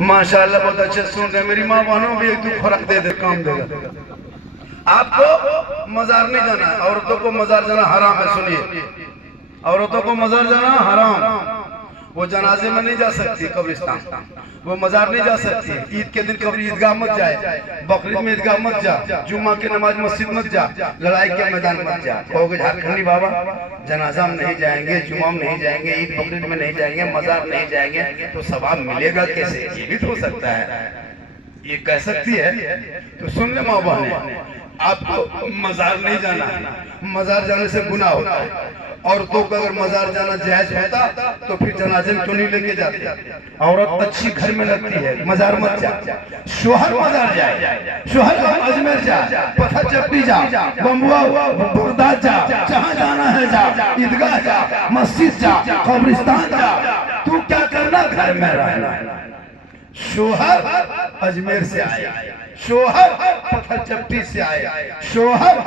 माशाल्लाह बहुत अच्छे सुन रहे। मेरी माँ बहनों भी एक दो खुराक दे दे, काम देगा। आपको मजार नहीं जाना, औरतों को मजार जाना हराम है। सुनिए, औरतों को मजार जाना हराम। वो जनाजे में नहीं जा सकती, कब्रिस्तान, वो मजार नहीं जा सकती। ईद के दिन कब्र ईदगाह मत जाए, बकरीद में ईदगाह मत जा, जुम्मा की नमाज मस्जिद मत जा, लड़ाई के मैदान मत जा। कहोगे झारखंडी बाबा जनाजा में नहीं जाएंगे, जुम्मा में नहीं जाएंगे, ईद बकरीद में नहीं जाएंगे, मजार नहीं जाएंगे, तो सवाब मिलेगा कैसे? ये भी तो हो सकता है, ये कह सकती है। तो सुन ले माँ बहने, आपको मजार नहीं जाना, मजार जाने से गुनाह होता है। औरतों को अगर मजार जाना जायज होता तो फिर जनाजे में क्यों नहीं लेके जाते? औरत अच्छी घर में लगती है, मजार मत जा। शोहर मजार जाए, शोहर अजमेर जा, पत्थर चप्पी जा, बम्बुआ बुरदाद जा, जहाँ जाना है जा, ईदगाह जा, मस्जिद जा, कब्रिस्तान जा। तू क्या करना, घर में रहना। शोहर अजमेर से आए, शोहर पत्थर चप्टी से आए, शोहर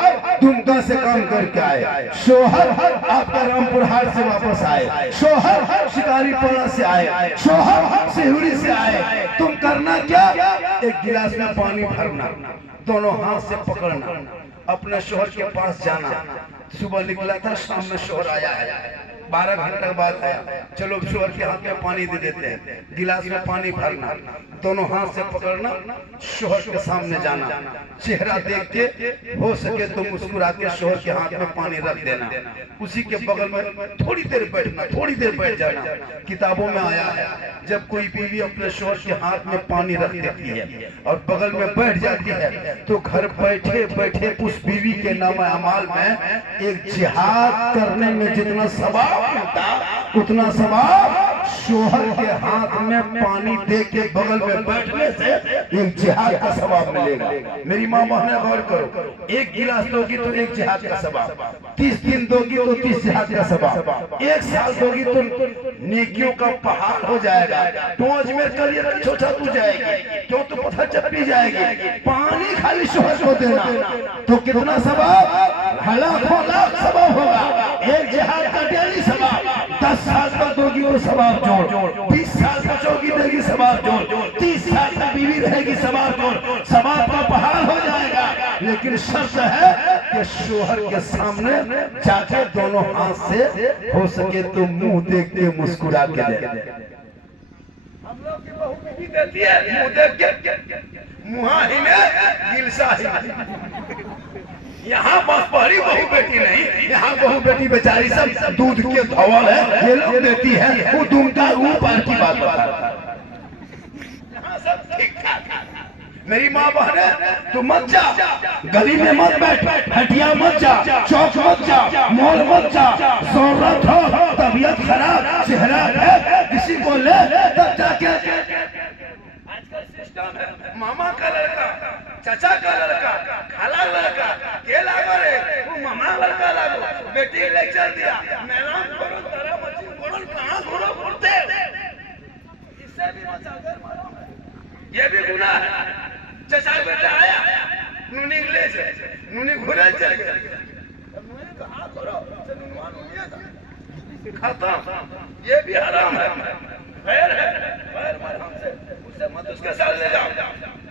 दुमका से काम करके आए, शोहर आपका रामपुर हाट से वापस आए, शोहर शिकारी पाड़ा से आए, शोहर सिहुरी से आए। तुम करना क्या? एक गिलास में पानी भरना, दोनों हाथ से पकड़ना, अपने शोहर के पास जाना। सुबह निकला था, शाम में शोहर आया है, 12 घंटे बाद आया, चलो शोहर के हाथ में पानी दे देते हैं। गिलास में पानी भरना, दोनों हाथ से पकड़ना, शोहर के सामने जाना, चेहरा देख के हो सके तो मुस्कुरा के शोहर के हाथ में पानी रख देना। उसी के बगल में थोड़ी देर बैठना, थोड़ी देर बैठ जाना। किताबों में आया है, जब कोई बीवी अपने शोहर के हाथ में पानी रख देती है और बगल में बैठ जाती है, तो घर बैठे बैठे उस बीवी के नाम अमाल में एक जिहाद करने में जितना सवाब मिलता, उतना सवाब शोहर के हाथ में पानी दे के बगल में बैठने से एक जिहाद का सवाब मिलेगा। मेरी माँ बहने गौर करो, एक गिलास दोगी तो एक जिहाद का सवाब, 30 दिन दोगी तो 30 जिहाद का सवाब, 1 साल दोगी तो नेकियों का पहाड़ हो जाएगा। तो अजमेर करियर छोटा तू जाएगी, क्यों तो पत्थर चप्पी जाएगी। पानी खाली शोहर को देना तो कितना सवाब, लाखों लाख सवाब होगा। एक जिहाद का डेली सवाब, 10 साल का दोगी तो सवाब जोड़, 20 साल बचोगी देगी सवाब जोड़, 30 साल की बीवी रहेगी सवाब जोड़, सवाब का पहाड़ हो जाएगा। लेकिन शर्त है कि शोहर के सामने जाके दोनों हाथ से हो सके तो मुंह देख के मुस्कुरा के दे। हम लोग की बहू भी देती है, मुंह देख के, मुहा ही में गिलसा ही। यहाँ बस पहली बहू बेटी नहीं, यहाँ बहू बेटी बेचारी सब दूध के धवल है, ये लोग देती है, वो दुमका ऊपर की बात बता रहा है। यहाँ सब ठीक ठाक। मेरी माँ बहने, तू मत जा, गली में मत बैठ, हटिया मत जा, चौक मत जा, मॉल मत जा, शोहरत हो, तबीयत खराब, चेहरा है, किसी को ले तब जाके। आजकल सिस्टम है, मामा का लड़का, चाचा का लड़का, खाला लड़का, के लागो रे, वो मामा लड़का लागो, बेटी लेक्चर दिया, मैदान करो, तारा मच्छी करो, कहाँ घोड़ो घूरते, इससे भी मचाकर मारो, ये भी गुनाह है। चाचा बेटा आया, नूनी ले से, नूनी घुरे चल गए, नूनी कहाँ करो, नूनवा नूनिया का, खत्म, ये भी हराम है, खैर है, खैर मत हमसे, उससे मत उसके साथ ले जाओ।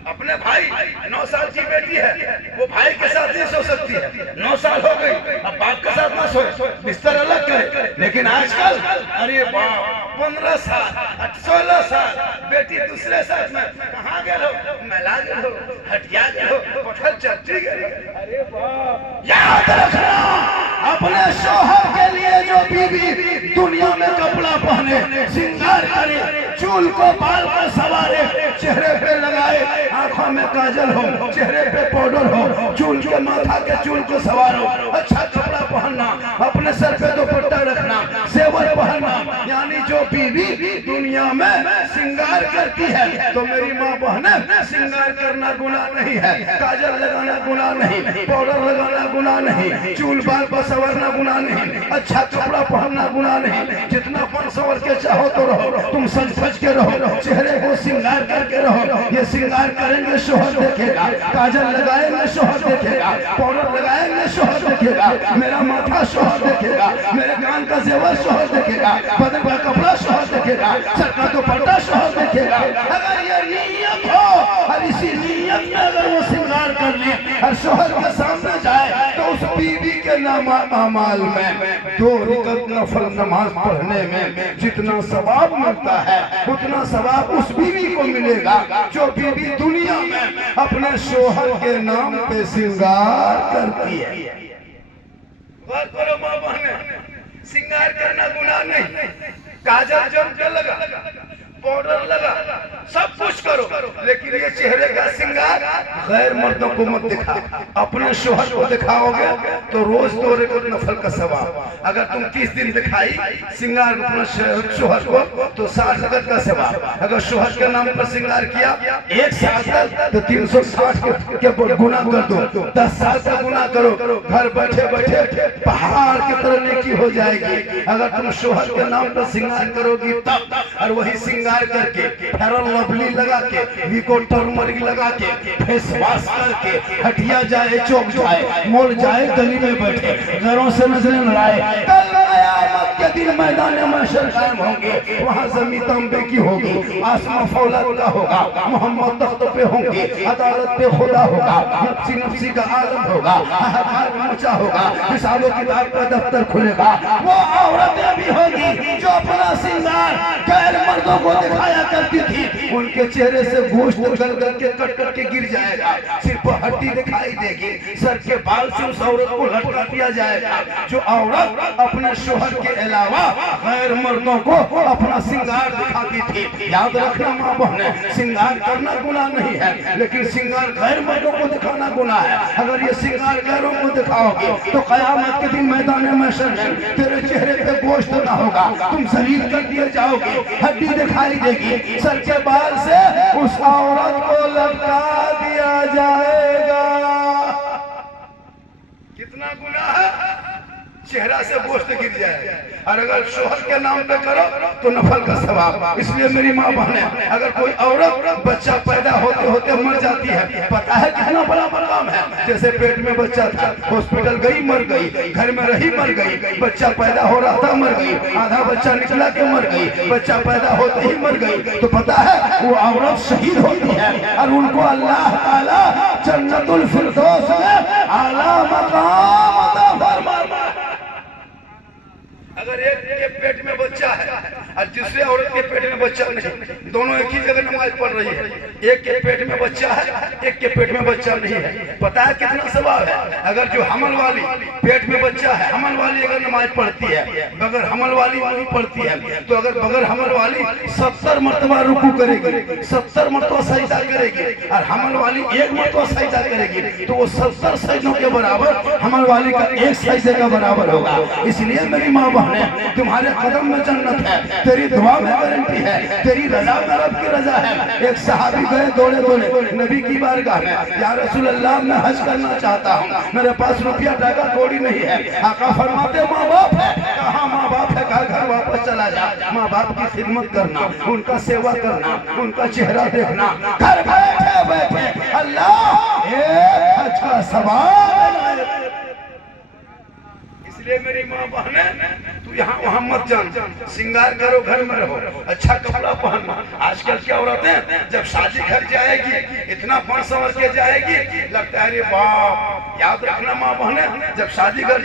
अपने भाई 9 साल की बेटी है, वो भाई के साथ नहीं सो सकती है, 9 साल हो गई, अब बाप के साथ ना सोए, बिस्तर अलग करे। लेकिन आजकल अरे बाप, 15 साल 16 साल बेटी दूसरे साथ में, कहाँ गए हो, मेला गए हो, हटिया गए हो, पत्थर चट्टी गए। अरे बाप, याद रखना, अपने शोहर के लिए जो बीवी दुनिया में कपड़ा पहने, श्रृंगार करे, चूल को बाल पर सवारे, चेहरे पे लगाए, आंखों में काजल हो, चेहरे पे पाउडर हो, चूल के माथा के चूल को सवारो, अच्छा कपड़ा पहनना, अपने सर पे दुपट्टा रखना, सेवर पहनना, यानी जो बीवी दुनिया में श्रृंगार करती है, तो मेरी माँ बहने, श्रृंगार करना गुनाह नहीं है, काजल लगाना गुनाह नहीं, पाउडर लगाना गुनाह नहीं, चूल बाल पर संवरना गुनाह नहीं, अच्छा कपड़ा पहनना गुनाह नहीं। जितना पन संवर के चाहो तो रहो, तुम सज सज के रहो, चेहरे को श्रृंगार करके रहो। ये श्रृंगार करेंगे शोहर देखेगा, काजल लगाएंगे शोहर देखेगा, पाउडर लगाएंगे शोहर देखेगा, मेरा माथा शोहर देखेगा, मेरे कान का जेवर शोहर देखेगा, बदन का कपड़ा शोहर देखेगा, सर का दुपट्टा शोहर देखेगा। अगर ये नीयत हो और इसी नीयत में अगर वो श्रृंगार कर ले और शोहर के सामने जाए तो उस बीवी के अमाल में 2 रकात नफल नमाज पढ़ने में जितना सवाब मिलता है उतना सवाब उस बीवी को मिलेगा जो बीवी दुनिया में अपने शोहर के नाम पे श्रृंगार करती है। बात करो माँ बहने, श्रृंगार करना गुनाह नहीं। काजल जम के लगा, पाउडर लगा, सब कुछ करो, लेकिन ये चेहरे का श्रृंगार गैर मर्दों को मत दिखा। अपने शोहर को दिखाओगे तो रोज 2 रकात नफल का सवाब। अगर तुम 30 दिन दिखाई श्रृंगार अपने शोहर को तो 60 रकात का सवाब। अगर शोहर के नाम पर श्रृंगार किया 1 साल तक तो 360 के गुना कर दो। 10 साल का गुना करो, घर बैठे बैठे पहाड़ की तरह नेकी हो जाएगी। अगर तुम शोहर के नाम पर श्रृंगार करोगी तब, और वही श्रृंगार करके फेयर लवली लगा के, विको टर्मरिक लगा के, फेस वॉश करके हटिया जाए, चौक जाए, मोड़ जाए, गली में बैठे, घरों से नजरें लड़ाए, कल क़यामत के दिन मैदान महशर कायम होंगे। वहाँ ज़मीन तांबे की होगी, आसमां फौलाद का होगा, मोहम्मद तख्त पे होंगे, अदालत पे खुदा होगा, नफ्सी नफ्सी का आलम होगा, हाहाकार मचा होगा, हिसाबो किताब का दफ्तर खुलेगा। वो औरतें भी होगी जो अपना श्रृंगार गैर मर्दों को दिखाया करती थी, उनके चेहरे से गोश्त गल गल के कट कट के गिर जाएगा, सिर्फ हड्डी दिखाई देगी, सर के बाल से उस औरत को लटका दिया जाएगा। जो औरत अपने शोहर के अलावा गैर मर्दों को अपना श्रृंगार दिखाती थी। याद रखना माँ बहने, श्रृंगार करना गुनाह नहीं है, लेकिन श्रृंगार गैर मर्दों को दिखाना गुनाह है। अगर ये श्रृंगार गैरों को दिखाओगे तो क़यामत के दिन मैदान महशर में तेरे चेहरे पे गोश्त ना होगा, तुम जलील कर दिए जाओगे, हड्डी दिखाई देगी, सर के बाल से उस औरत को लटका दिया जाएगा। कितना गुनाह है, चेहरा से गोश्त गिर जाए। और अगर शोहर के नाम पे करो तो नफल का सवाब। इसलिए मेरी माँ बहने, अगर कोई औरत बच्चा पैदा होते होते मर जाती है, पता है कितना बड़ा मकाम है। जैसे पेट में बच्चा था, हॉस्पिटल गई मर गई, घर में रही मर गई, बच्चा पैदा हो रहा था मर गई, आधा बच्चा निकला के मर गई, बच्चा पैदा होते ही मर गई, तो पता है वो औरत शहीद होती है और उनको अल्लाह ताला जन्नतुल फिरदौस में आला मकाम अता फरमाता है। अगर एक के पेट में बच्चा है और दूसरे औरत के पेट में बच्चा नहीं, दोनों एक ही जगह नमाज पढ़ रही है, एक के पेट में बच्चा है, एक के पेट में बच्चा नहीं है, पता है कितना सवाब है। अगर जो हमल वाली पेट में बच्चा है, हमल वाली अगर नमाज पढ़ती है, बगैर हमल वाली नहीं पढ़ती है, तो अगर बगैर हमल वाली 70 मरतबा रुकू करेगी, 70 मरतबा सजदा करेगी, और हमल वाली 1 मरतबा सजदा करेगी, तो वो 70 सजदों के बराबर हमल वाली का 1 सजदे का बराबर होगा। इसलिए मेरी माँ बहने, तुम्हारे कदम में जन्नत है, तेरी दुआ में गारंटी है, तेरी रजा में रब की रजा है। एक सहाबी गए दौड़े दौड़े नबी की बारगाह में, या रसूल अल्लाह मैं हज करना चाहता हूँ, मेरे पास रुपया टाका कौड़ी नहीं है। आका फरमाते माँ बाप है, कहाँ माँ बाप है, कहा घर वापस चला जा। माँ बाप की खिदमत करना, उनका सेवा करना, उनका चेहरा देखना, घर बैठे बैठे अल्लाह एक हज का सवाब। इसलिए मेरी माँ बहने, तू यहाँ वहाँ मत जान, श्रृंगार करो, घर में रहो, अच्छा कपड़ा पहनना। आजकल की औरतें जब शादी घर जाएगी इतना फन संवर के जाएगी, लगता है अरे बाप। याद रखना माँ बहने, जब शादी घर